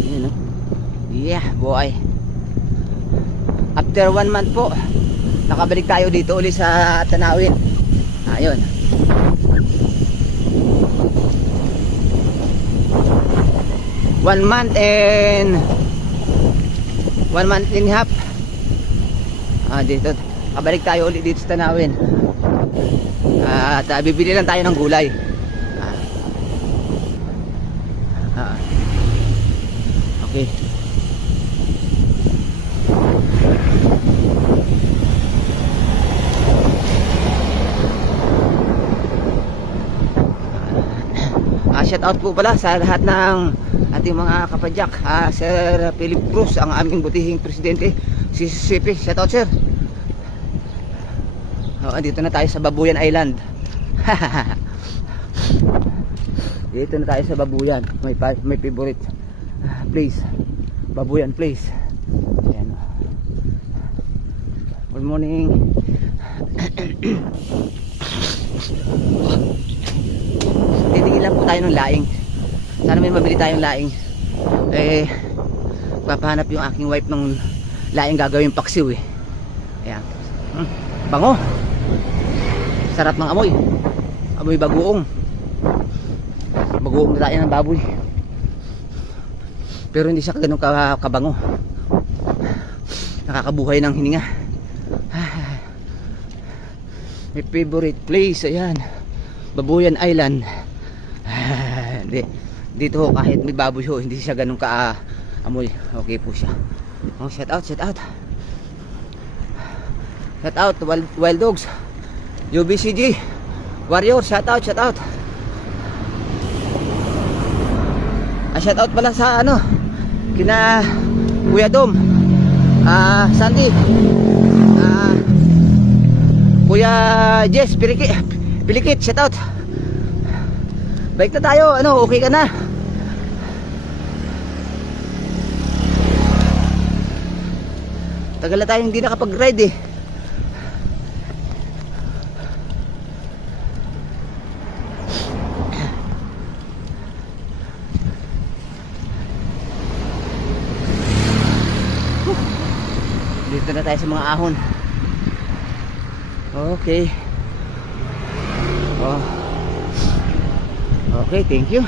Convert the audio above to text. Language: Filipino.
Yun, no? Yeah, boy. After 1 month po, nakabalik tayo dito ulit sa Tanawin. Ayun. One month and 1 month and a half. Dito, kabalik tayo ulit dito sa Tanawin. At bibili lang tayo ng gulay. Okay. Shout out po pala sa lahat ng ating mga kapadyak. Sir Philip Cruz, ang aming butihing presidente, si CP. Shout out, sir. Dito na tayo sa Babuyan Island. Dito na tayo sa Babuyan. May favorite place, Babuyan place. Ayan. Good morning. Titingin lang po tayo ng laing. Sana may mabili tayong laing. Papahanap yung aking wife ng laing gagawin paksiw eh. Ayan. Bango. Sarap ng amoy. Amoy bagoong. Bagoong na tayo ng baboy. Pero hindi siya ganun kabango. Nakakabuhay ng hininga. My favorite place, ayan, Babuyan Island. Dito kahit may baboy ho, hindi siya ganun amoy. Okay po siya. Shout out, shout out. Shout out Wild Dogs, UBCG Warrior, shout out, shout out. Shout out pala sa kina Kuya Dom, Sandy, Kuya Jess Pilikit, shout out. Balik na tayo, okay ka na? Tagal na tayo hindi nakapag-ride eh. Dito na tayo sa mga ahon. Okay. Okay, thank you.